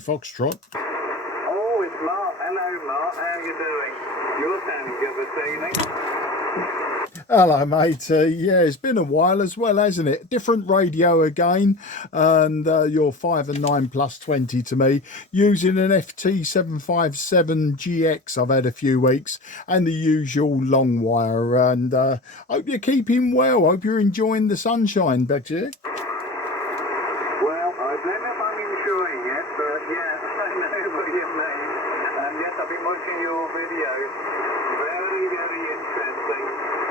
Foxtrot. Oh, it's Mark. Hello, Mark. How are you doing? You're sounding good this evening. Hello, mate. Yeah, it's been a while as well, hasn't it? Different radio again, and you're 5 and 9 plus 20 to me. Using an FT-757GX, I've had a few weeks, and the usual long wire. And hope you're keeping well. Hope you're enjoying the sunshine, Becky. Well, I don't know if I'm enjoying it, but yeah, I know what you mean. And yes, I've been watching your videos. Very, very interesting.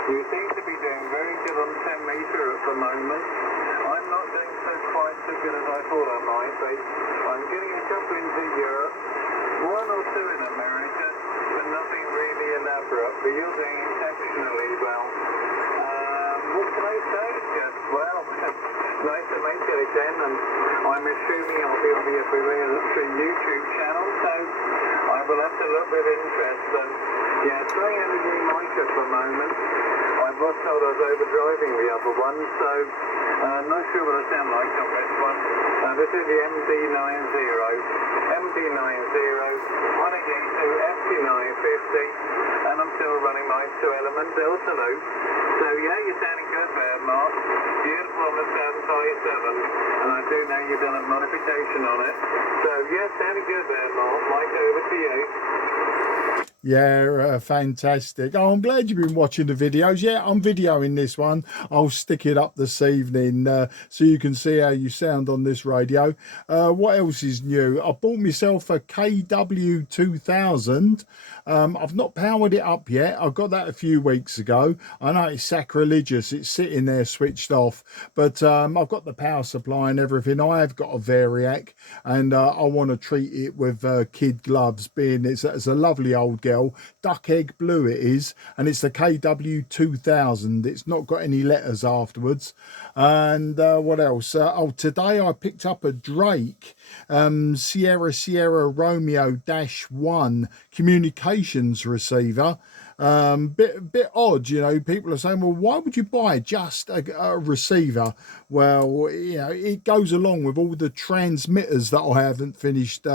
You seem to be doing very good on 10 metre at the moment. I'm not doing quite so good as I thought I might be. I'm getting a couple into Europe, one or two in America, but nothing really elaborate. But you're doing exceptionally well. What can I say? Yes, well, nice to meet you again, and I'm assuming I'll be on the YouTube channel, so I will have to look with interest. And yeah, trying out a new mic at the moment. I was told I was overdriving the other one, so I'm not sure what I sound like on this one. This is the MD90, running into FT-950, and I'm still running my 2-element Delta loop. So yeah, you're sounding good there, Mark. Beautiful on the 757, and I do know you've done a modification on it. So yeah, sounding good there, Mark. Mike, over to you. Yeah, fantastic. Oh, I'm glad you've been watching the videos. Yeah, I'm videoing this one. I'll stick it up this evening so you can see how you sound on this radio. What else is new? I bought myself a KW2000. I've not powered it up yet. I got that a few weeks ago. I know it's sacrilegious. It's sitting there switched off. But I've got the power supply and everything. I have got a Variac, and I want to treat it with kid gloves, being it's a lovely old girl. Duck egg blue it is, and it's the KW2000. It's not got any letters afterwards. And what else? Oh, today I picked up a Drake Sierra Romeo -1 communications receiver. Bit odd, you know. People are saying, well, why would you buy just a receiver? Well, you know, it goes along with all the transmitters that I haven't finished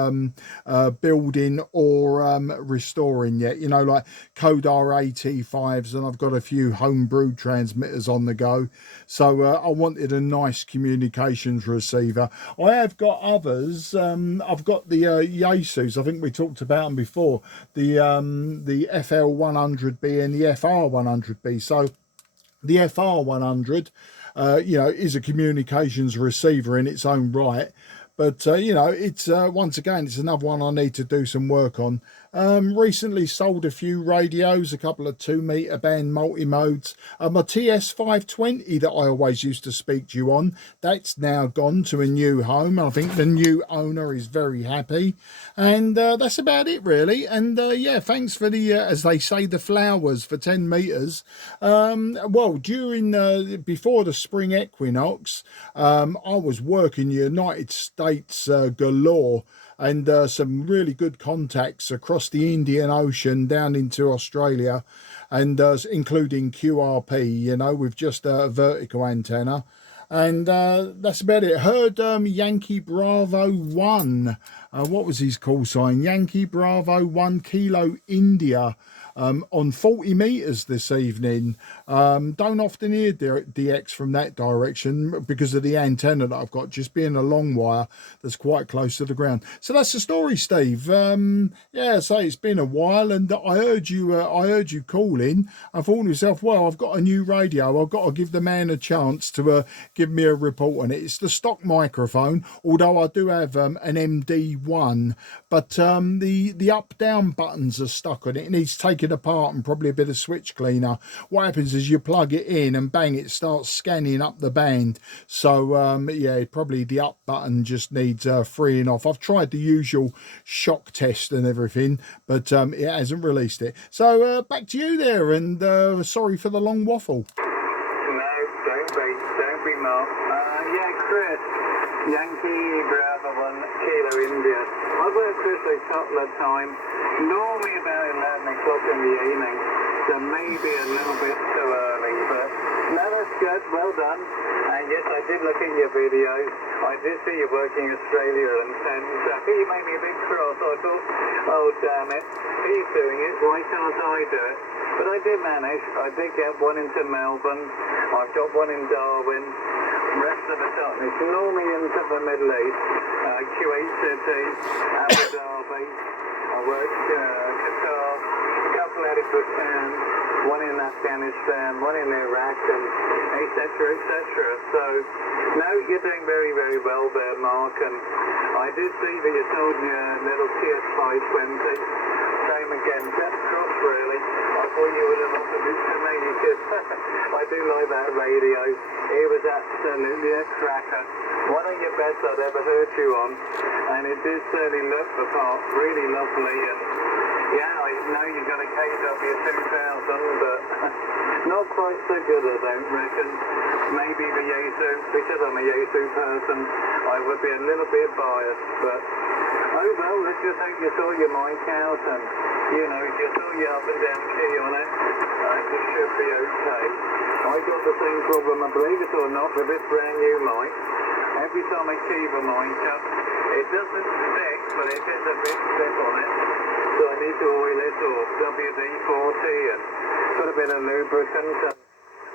building or restoring yet, you know, like Kodar AT5s, and I've got a few homebrew transmitters on the go. So I wanted a nice communications receiver. I have got others. I've got the Yaesus. I think we talked about them before, the FL100B and the FR100B. So the FR100 you know, is a communications receiver in its own right, but you know, it's once again, it's another one I need to do some work on. Recently sold a few radios, a couple of 2-meter band multi-modes. My TS520 that I always used to speak to you on, that's now gone to a new home. I think the new owner is very happy, and that's about it really. And yeah, thanks for the as they say, the flowers for 10 meters. Well, during before the spring equinox, I was working United States galore, and some really good contacts across the Indian Ocean down into Australia, and including QRP, you know, with just a vertical antenna. And that's about it. Heard Yankee Bravo 1. What was his call sign? Yankee Bravo 1 Kilo India. On 40 meters this evening. Don't often hear DX from that direction because of the antenna that I've got, just being a long wire that's quite close to the ground. So that's the story, Steve. Yeah, so it's been a while, and I heard you call in. I thought to myself, well, I've got a new radio. I've got to give the man a chance to give me a report on it. It's the stock microphone, although I do have an MD1, but the up-down buttons are stuck on it. It needs taken apart and probably a bit of switch cleaner. What happens is you plug it in and bang, it starts scanning up the band. So yeah, probably the up button just needs freeing off. I've tried the usual shock test and everything, but it hasn't released it. So back to you there, and sorry for the long waffle. No, don't be, Mark. Yeah, Chris, Yankee Bravo 1 Kilo India. I've worked Chris a couple of times, normally about 11 o'clock in the evening, so maybe a little bit too early, but let us good, well done. And yes, I did look at your videos. I did see you working Australia, and he made me a bit cross. I thought, oh damn it, he's doing it, why can't I do it? But I did manage. I did get one into Melbourne. I've got one in Darwin. Rest of the time, it's normally into the Middle East. Kuwait City, Abu Dhabi. I worked Qatar, a couple out of Bhutan, one in Afghanistan, one in Iraq, and etc. etc. So, no, you're doing very, very well there, Mark. And I did see that you sold your little TS520. Same again, just cross really. I thought you would have offered it to me because I do like that radio. It was absolutely a cracker. One of your best I'd ever heard you on, and it did certainly look the part, really lovely. And yeah, I know you got a KW2000, but not quite so good, I don't reckon. Maybe the Yaesu, because I'm a Yaesu person, I would be a little bit biased, but oh well, let's just hope you saw your mic out, and you know, if you saw your up and down key on it, it should be okay. I got the same problem, I believe it or not, with this brand new mic. Every time I key the mic up, it doesn't stick, but it is a bit stiff on it. So I need to oil it or WD-40 and put a bit of lubricant.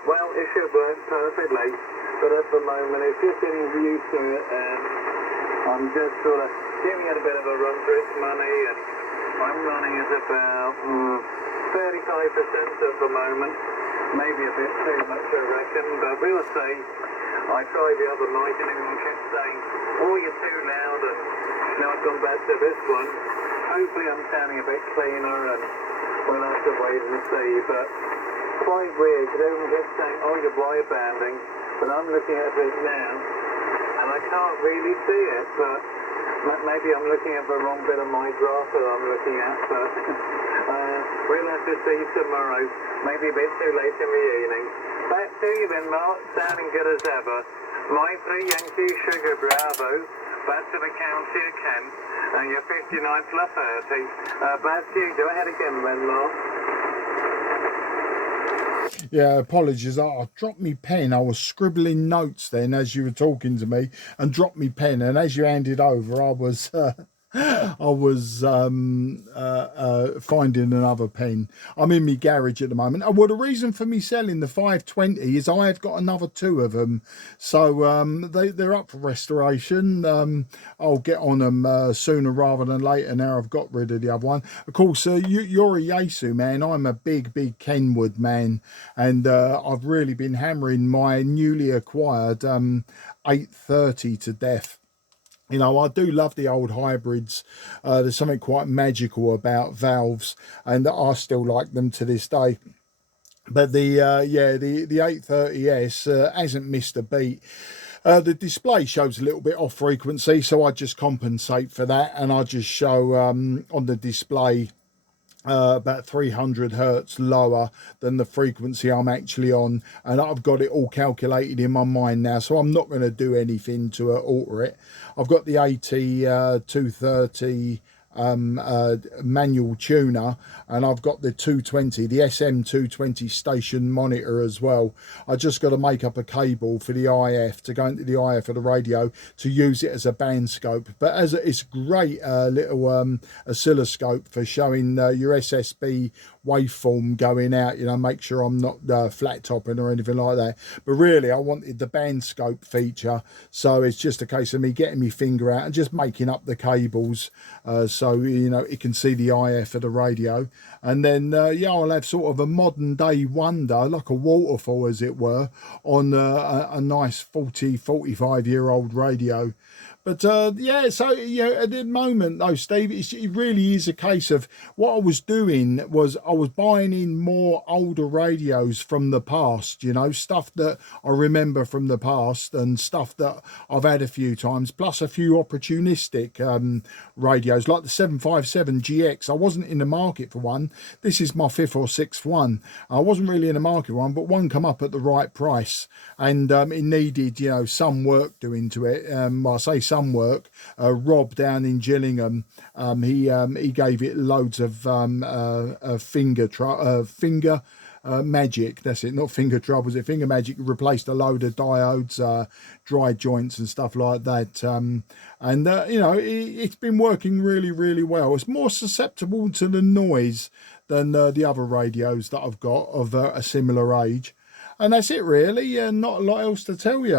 Well, it should work perfectly, but at the moment it's just getting used to it, and I'm just sort of giving it a bit of a run for its money, and I'm running at about 35% at the moment. Maybe a bit too much, I reckon, but we'll see. I tried the other mic and everyone kept saying, oh, you're too loud, and now I've gone back to this one. Hopefully I'm sounding a bit cleaner, and we'll have to wait and see, but quite weird, because everyone kept saying, oh, you're wire banding, but I'm looking at it now, and I can't really see it, but maybe I'm looking at the wrong bit of my graph that I'm looking at, but we'll have to see tomorrow, maybe a bit too late in the evening. Back to you then, Mark, sounding good as ever. My 3 Yankee Sugar Bravo, back to the county of Kent, and you're 59 plus 30. Back to you, go ahead again then, Mark. Yeah, apologies. I dropped me pen. I was scribbling notes then as you were talking to me, and dropped me pen. And as you handed over, I was finding another pen. I'm in my garage at the moment. And well, the reason for me selling the 520 is I have got another 2 of them. So they're up for restoration. I'll get on them sooner rather than later now I've got rid of the other one. Of course, you're a Yaesu man. I'm a big Kenwood man. And I've really been hammering my newly acquired 830 to death. You know, I do love the old hybrids. There's something quite magical about valves, and I still like them to this day. But the 830S hasn't missed a beat. The display shows a little bit off frequency, so I just compensate for that, and I just show on the display about 300 hertz lower than the frequency I'm actually on, and I've got it all calculated in my mind now, so I'm not going to do anything to alter it. I've got the AT230 manual tuner, and I've got the 220, the SM220 station monitor as well. I just got to make up a cable for the IF to go into the IF of the radio to use it as a band scope. But as it's great little oscilloscope for showing your SSB waveform going out, you know, make sure I'm not flat topping or anything like that. But really I wanted the band scope feature, so it's just a case of me getting my finger out and just making up the cables so you know it can see the IF of the radio. And then yeah, I'll have sort of a modern day wonder, like a waterfall as it were, on a nice 45 year old radio. But yeah, so yeah, at the moment though, Steve, it really is a case of what I was doing was I was buying in more older radios from the past, you know, stuff that I remember from the past and stuff that I've had a few times, plus a few opportunistic radios like the 757GX. I wasn't in the market for one. This is my 5th or 6th one. I wasn't really in the market for one, but one come up at the right price, and it needed, you know, some work doing to it. I say some work. Rob down in Gillingham, he gave it loads of finger Magic, that's it, not Finger Trouble, was it Finger Magic? Replaced a load of diodes, dry joints and stuff like that, and you know, it's been working really well. It's more susceptible to the noise than the other radios that I've got of a similar age. And that's it really, and not a lot else to tell you.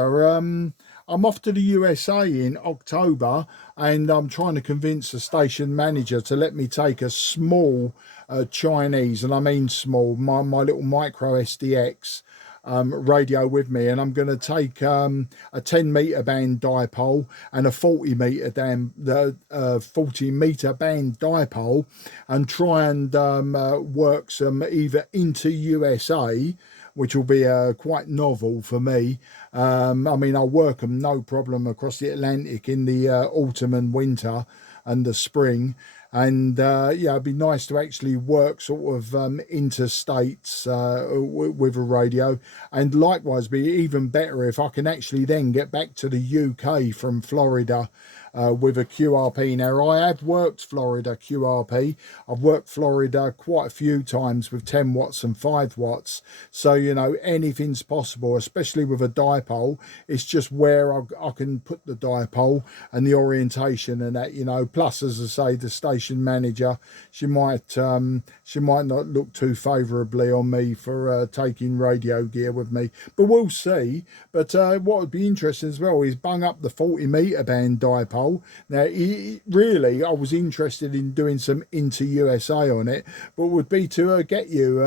I'm off to the USA in October, and I'm trying to convince the station manager to let me take a small Chinese, and I mean small, my little micro SDX radio with me, and I'm going to take a 10 meter band dipole and a 40 meter 40 meter band dipole, and try and work some either into USA, which will be quite novel for me. I mean, I'll work them no problem across the Atlantic in the autumn and winter and the spring. And yeah, it'd be nice to actually work sort of interstates with a radio, and likewise be even better if I can actually then get back to the UK from Florida with a QRP. Now, I have worked Florida QRP. I've worked Florida quite a few times with 10 watts and 5 watts. So, you know, anything's possible, especially with a dipole. It's just where I can put the dipole and the orientation and that, you know. Plus, as I say, the station manager, she might not look too favourably on me for taking radio gear with me, but we'll see. But what would be interesting as well is bung up the 40 meter band dipole. Now, really, I was interested in doing some into USA on it, but would be to get you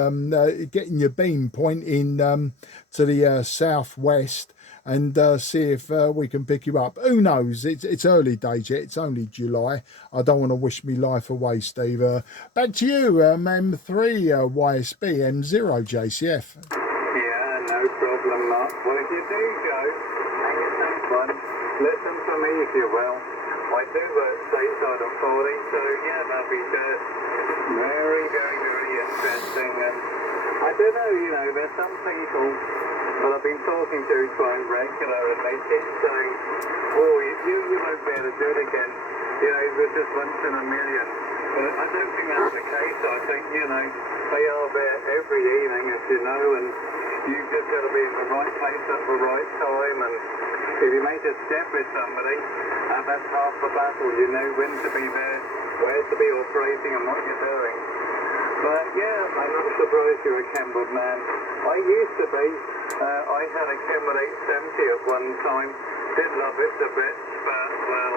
getting your beam pointing to the southwest, and see if we can pick you up. Who knows? It's early days yet. It's only July. I don't want to wish me life away, Steve. Back to you, M3YSB M0JCF. Yeah, no problem, Mark. Well, if you do go, hang a tight one. Listen for me if you will. I do work stateside on 40, so yeah, that'll be very interesting. And I don't know, you know, there's some people that I've been talking to quite regular, and they keep saying, oh, you won't be able to do it again. You know, it was just once in a million. But I don't think that's the case. I think, you know, they are there every evening, as you know, and you've just got to be in the right place at the right time. And if you make a step with somebody, that's half the battle. You know when to be there, where to be operating, and what you're doing. But yeah, I'm not surprised you're a Kenwood man. I used to be. I had a Kenwood 870 at one time. Did love it a bit, but well,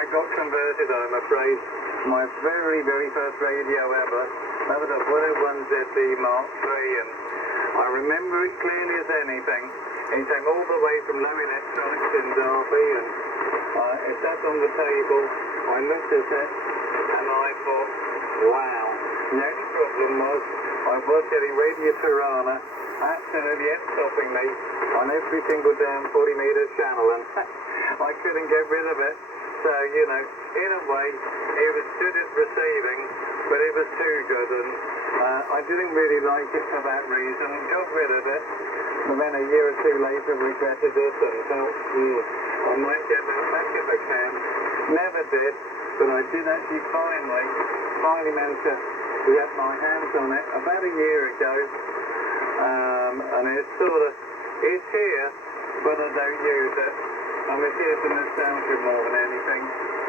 I got converted, I'm afraid. My very first radio ever, that was a 101ZB Mark III, and I remember it clearly as anything. It came all the way from Low Electronics in Derby, and it sat on the table. I looked at it, and I thought, wow. The only problem was I was getting Radio Tirana absolutely stopping me on every single damn 40 metre channel, and I couldn't get rid of it. So, you know, in a way, it was good at receiving, but it was too good, and I didn't really like it for that reason. Got rid of it, but then a year or two later regretted it and thought, I might get that back if I can. Never did, but I did actually finally manage to get my hands on it about a year ago, and it's it's here, but I don't use it. It's here for nostalgia more than anything.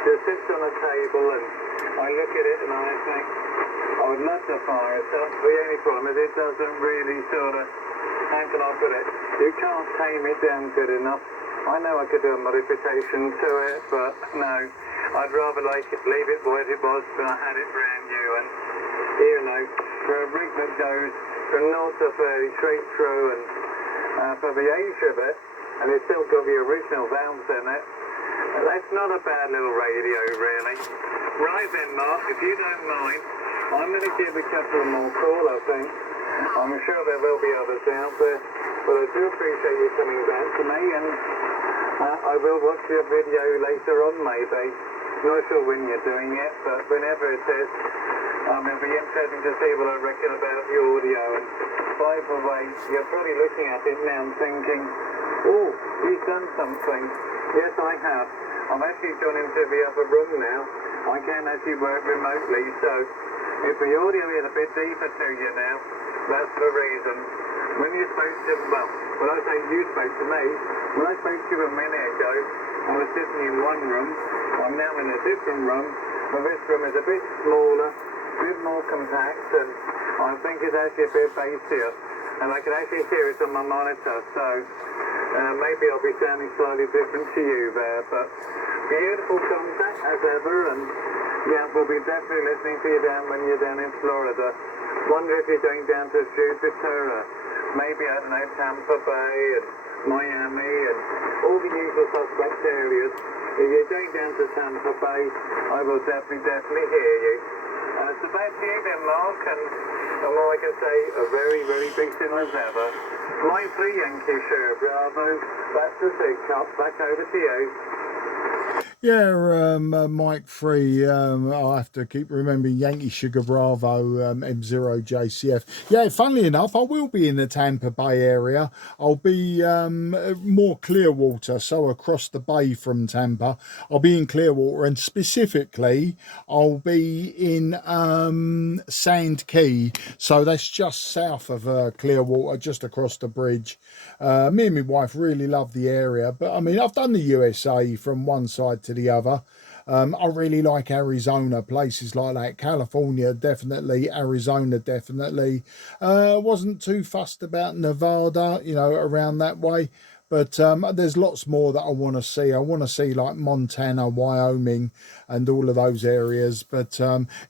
Just sits on a table, and I look at it and I think, I would love to fire it up. The only problem is it doesn't really how can I put it? You can't tame it down good enough. I know I could do a modification to it, but no. I'd rather leave it the way it was than I had it brand new. And you know, for a rig that goes from 0 to 30 straight through, and for the age of it, and it's still got the original valves in it, that's not a bad little radio, really. Right then, Mark, if you don't mind, I'm going to give a couple of more call, I think. I'm sure there will be others out there, but I do appreciate you coming back to me, and I will watch your video later on, maybe. Not sure when you're doing it, but whenever it is, it'll be interesting to see what I reckon about the audio. And by the way, you're probably looking at it now and thinking, oh, he's done something. Yes, I have. I've actually gone into the other room now. I can actually work remotely, so if the audio is a bit deeper to you now, that's the reason. When you spoke to, well, when I say you spoke to me, when I spoke to you a minute ago, I was sitting in one room. I'm now in a different room, but this room is a bit smaller, a bit more compact, and I think it's actually a bit bassier, and I can actually hear it on my monitor, so maybe I'll be sounding slightly different to you there, but beautiful contact as ever, and yeah, we'll be definitely listening to you down when you're down in Florida. Wonder if you're going down to Jupiter, or maybe, I don't know, Tampa Bay and Miami and all the usual suspect areas. If you're going down to Tampa Bay, I will definitely hear you. So back to you then, Mark, and all I can say, a very, very big signal as ever. Line 3 Yankee Sure Bravo, that's the sig cup, back over to you. Yeah, Mike 3, I'll have to keep remembering Yankee Sugar Bravo, M0JCF. Yeah, funnily enough, I will be in the Tampa Bay area. I'll be more Clearwater, so across the bay from Tampa. I'll be in Clearwater, and specifically, I'll be in Sand Key. So that's just south of Clearwater, just across the bridge. Me and my wife really love the area, but I mean, I've done the USA from one side to the other. I really like Arizona, places like that. California, definitely. Arizona, definitely. Wasn't too fussed about Nevada, you know, around that way. But there's lots more that I want to see. I want to see like Montana, Wyoming, and all of those areas. But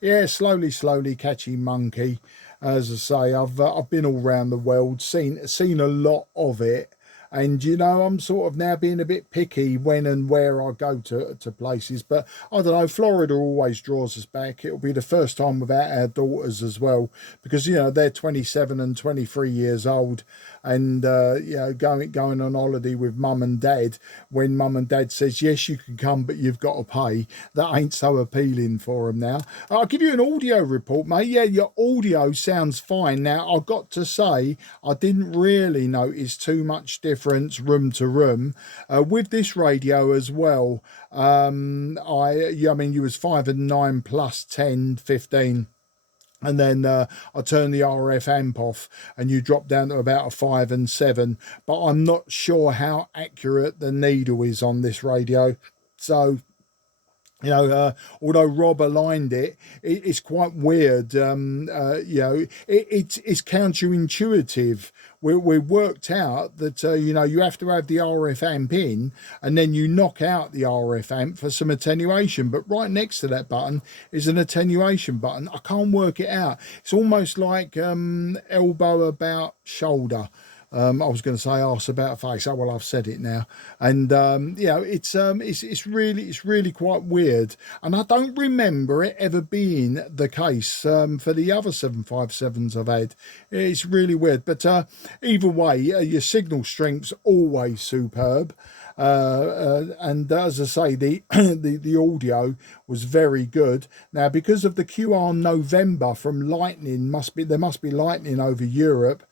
yeah, slowly catching monkey. As I say, I've been all around the world, seen a lot of it. And, you know, I'm sort of now being a bit picky when and where I go to places. But I don't know, Florida always draws us back. It'll be the first time without our daughters as well. Because, you know, they're 27 and 23 years old. And, you know, going on holiday with mum and dad, when mum and dad says, yes, you can come, but you've got to pay. That ain't so appealing for them now. I'll give you an audio report, mate. Yeah, your audio sounds fine. Now, I've got to say, I didn't really notice too much difference room to room with this radio as well. I mean, you was 5 and 9 plus 10, 15. And then I turned the RF amp off and you drop down to about a 5 and 7. But I'm not sure how accurate the needle is on this radio. So, you know, although Rob aligned it's quite weird. You know, it's counterintuitive. We worked out that, you know, you have to have the RF amp in and then you knock out the RF amp for some attenuation. But right next to that button is an attenuation button. I can't work it out. It's almost like elbow about shoulder. I was going to say arse about face. Oh well, I've said it now. And you know, it's really quite weird. And I don't remember it ever being the case for the other 757s I've had. It's really weird. But either way, your signal strength's always superb. And as I say, the the audio was very good. Now, because of the QR November from lightning, there must be lightning over Europe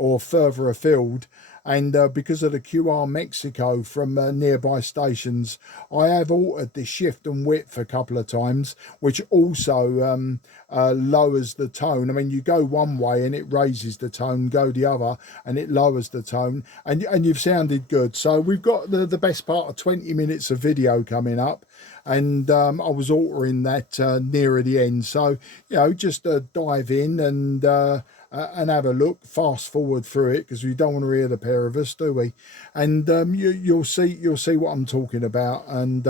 or further afield, and because of the QR Mexico from nearby stations, I have altered the shift and width a couple of times, which also lowers the tone. I mean, you go one way and it raises the tone, go the other and it lowers the tone, and you've sounded good. So we've got the best part of 20 minutes of video coming up, and I was altering that nearer the end. So, you know, just dive in and have a look, fast forward through it, because we don't want to hear the pair of us, do we? And you'll see what I'm talking about, and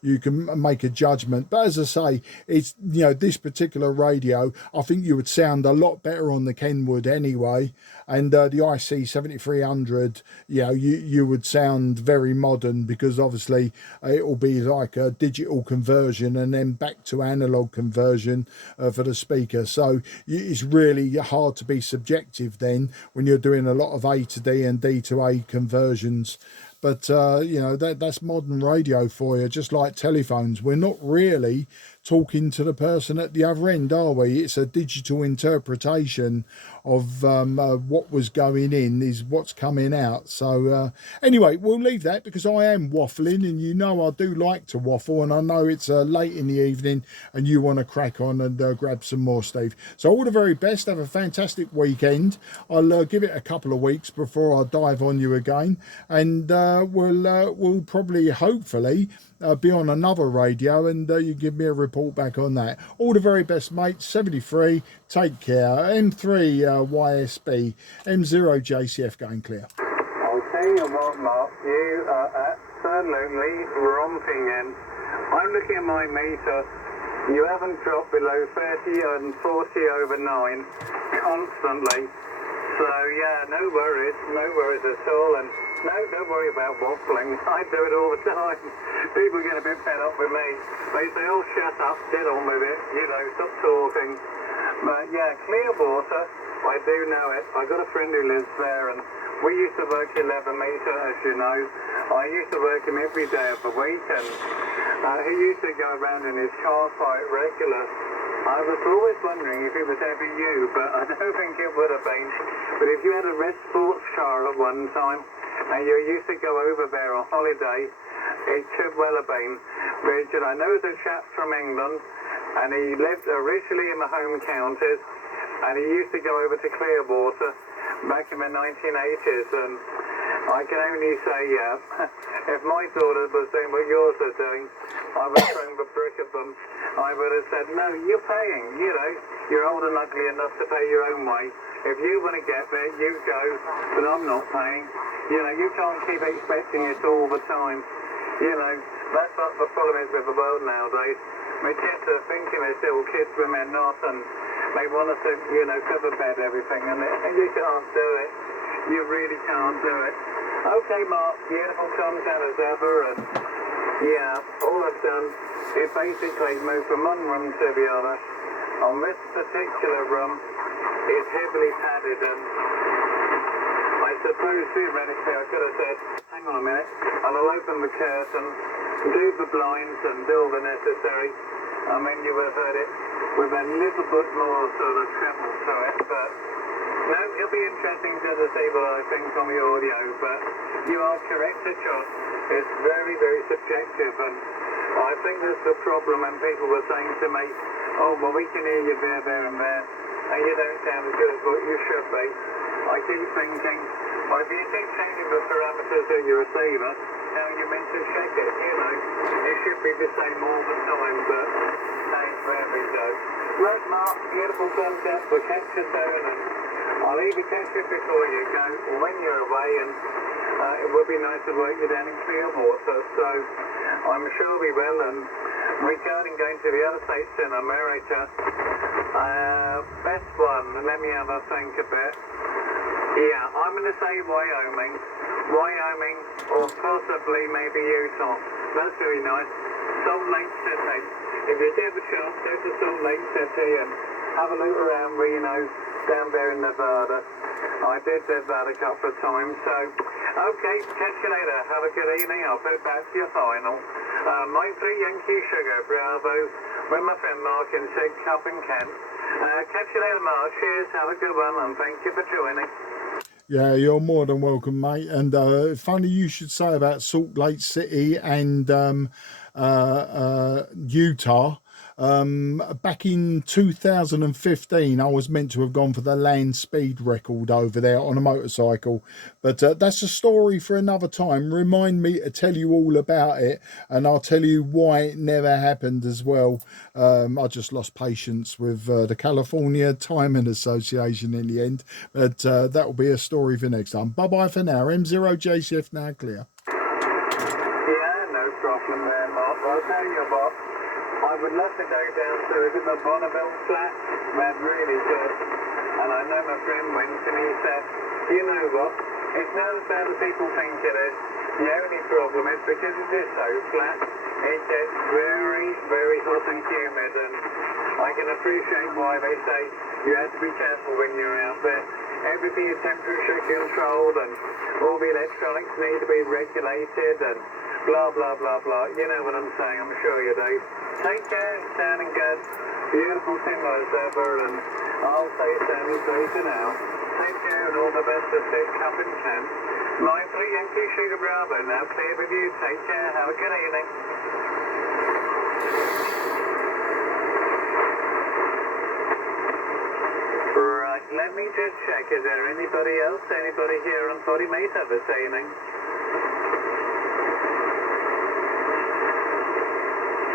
you can make a judgment. But as I say, it's, you know, this particular radio, I think you would sound a lot better on the Kenwood anyway, and the IC7300, you know, you would sound very modern, because obviously it will be like a digital conversion and then back to analog conversion for the speaker. So it's really hard to be subjective then when you're doing a lot of A to D and D to A conversions. But you know, that's modern radio for you, just like telephones. We're not really talking to the person at the other end, are we? It's a digital interpretation of what was going in is what's coming out. So anyway, we'll leave that because I am waffling, and you know I do like to waffle, and I know it's late in the evening and you want to crack on and grab some more, Steve. So all the very best. Have a fantastic weekend. I'll give it a couple of weeks before I dive on you again, and we'll probably hopefully be on another radio, and you give me a report back on that. All the very best, mate. 73, take care. M3YSB, M0JCF going clear. I'll tell you what, Mark, you are absolutely romping in. I'm looking at my meter. You haven't dropped below 30 and 40 over 9 constantly. So yeah, no worries at all. And no, don't worry about waffling. I do it all the time. People get a bit fed up with me. They say, oh, shut up, get on with it, you know, stop talking. But yeah, Clearwater, I do know it. I got a friend who lives there, and we used to work 11 metre, as you know. I used to work him every day of the week, and he used to go around in his car quite regular. I was always wondering if it was ever you, but I don't think it would have been. But if you had a red sports car at one time, and you used to go over there on holiday, it could well have been. Richard, I know the chap from England, and he lived originally in the home counties, and he used to go over to Clearwater back in the 1980s, and I can only say, if my daughter was doing what yours are doing, I would have thrown the brick at them. I would have said, no, you're paying, you know, you're old and ugly enough to pay your own way. If you want to get there, you go, but I'm not paying. You know, you can't keep expecting it all the time. You know, that's what the problem is with the world nowadays. My kids are thinking they're still kids when they're not, and they want us to, you know, cover bed everything, and you can't do it. You really can't do it. Okay, Mark, beautiful content as ever, and yeah, all I've done is basically move from one room to the other. On this particular room, it's heavily padded, and I suppose theoretically I could have said, hang on a minute, and I'll open the curtain, do the blinds and do all the necessary. I mean, you would have heard it with a little bit more sort of treble to it, but no, it'll be interesting to see what I think from the audio, but you are correct, John. It's very, very subjective, and I think that's the problem when people were saying to me, oh, well, we can hear you there and there, and you don't sound as good as what you should be. I keep thinking, well, if you keep changing the parameters of your receiver, how are you meant to check it, you know? It should be the same all the time, but hey, there we go. Right, Mark, beautiful concept, we'll catch you soon, and I'll either catch you before you go, or when you're away, and it would be nice to work you down in Clearwater, so I'm sure we will. And regarding going to the other states in America, best one, let me have a think a bit. Yeah, I'm going to say Wyoming, or possibly maybe Utah. That's very nice. Salt Lake City. If you get the chance, go to Salt Lake City and have a look around Reno, down there in Nevada. I did that a couple of times, so okay, catch you later. Have a good evening. I'll put it back to your final. Mike 3 Yankee Sugar, Bravo, with my friend Mark in Sig Cup in Kent. Catch you later, Mark. Cheers, have a good one, and thank you for joining. Yeah, you're more than welcome, mate. And funny you should say about Salt Lake City and Utah. Back in 2015, I was meant to have gone for the land speed record over there on a motorcycle, but that's a story for another time. Remind me to tell you all about it, and I'll tell you why it never happened as well. I just lost patience with the California Timing Association in the end, but that will be a story for next time. Bye bye for now. M0JCF now clear. Yeah, no problem there, Mark. I'll tell you what, I would love to go down to the Bonneville flat. They're really good. And I know my friend went and he said, you know what, it's not as bad as people think it is. The only problem is because it is so flat, it gets very, very hot and humid, and I can appreciate why they say you have to be careful when you're out there. Everything is temperature controlled, and all the electronics need to be regulated, and blah, blah, blah, blah. You know what I'm saying, I'm sure you do. Take care, sounding good. Beautiful timber as ever, and I'll say sounding great for now. Take care and all the best of this cup and can. 93 Yankee Sugar Bravo, now clear with you. Take care, have a good evening. Right, let me just check. Is there anybody else? Anybody here on 40 meter this evening?